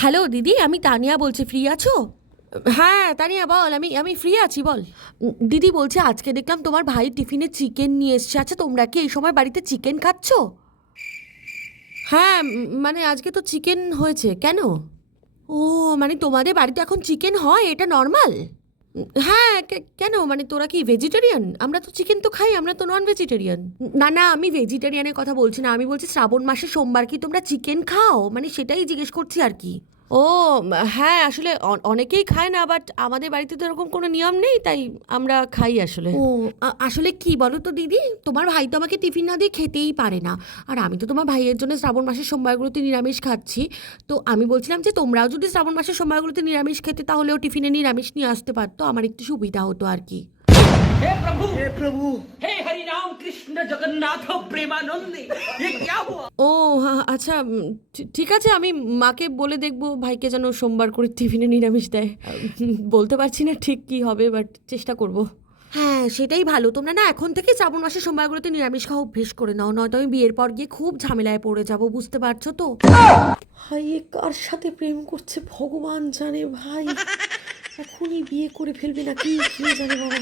Hello দিদি, আমি তানিয়া বলছি, ফ্রি আছো? হ্যাঁ তানিয়া বল, আমি আমি ফ্রি আছি, বল। দিদি বলছে আজকে দেখলাম তোমার ভাই টিফিনে চিকেন নিয়ে এসছে। আচ্ছা, তোমরা কি এই সময় বাড়িতে চিকেন খাচ্ছো? হ্যাঁ, মানে আজকে তো চিকেন হয়েছে, কেন? ও, মানে তোমাদের বাড়িতে এখন চিকেন হয়, এটা নর্মাল? হ্যাঁ, কেন, মানে তোরা কি ভেজিটেরিয়ান? আমরা তো চিকেন তো খাই, আমরা তো নন ভেজিটেরিয়ান। না না, আমি ভেজিটেরিয়ানের কথা বলছি না, আমি বলছি শ্রাবণ মাসে সোমবার কি তোমরা চিকেন খাও, মানে সেটাই জিজ্ঞেস করছি আর কি। ও, হ্যাঁ আসলে অনেকেই খায় না, বাট আমাদের বাড়িতে তো এরকম কোনো নিয়ম নেই, তাই আমরা খাই আসলে। ও, আসলে কি বলো তো দিদি, তোমার ভাই তো আমাকে টিফিন না দিয়ে খেতেই পারে না। আর আমি তো তোমার ভাইয়ের জন্য শ্রাবণ মাসের সোমবারগুলোতে নিরামিষ খাচ্ছি। তো আমি বলছিলাম যে তোমরাও যদি শ্রাবণ মাসের সোমবারগুলোতে নিরামিষ খেতে, তাহলেও টিফিনে নিরামিষ নিয়ে আসতে পারতো, আমার একটু সুবিধা হতো আর কি। हे प्रभु, हे प्रभु। हे हरि राम कृष्ण जगन्नाथ प्रेमानंदी, ये क्या हुआ? ও, আচ্ছা, ঠিক আছে, আমি মাকে বলে দেখবো ভাইকে যেন সোমবার করে টিফিনে নিরামিষ দেয়। বলতে পারছি না ঠিক কি হবে, বাট চেষ্টা করব। হ্যাঁ সেটাই ভালো, তোমরা না এখন থেকে শ্রাবণ মাসের সোমবারগুলোতে নিরামিষ খাওয়া অভ্যেস করে নাও, নয়তো আমি বিয়ের পর গিয়ে খুব ঝামেলায় পড়ে যাব, বুঝতে পারছো তো? ভাই এ কার সাথে প্রেম করছে ভগবান জানে ভাই, এখনই বিয়ে করে ফেলবে নাকি কে জানে বাবা।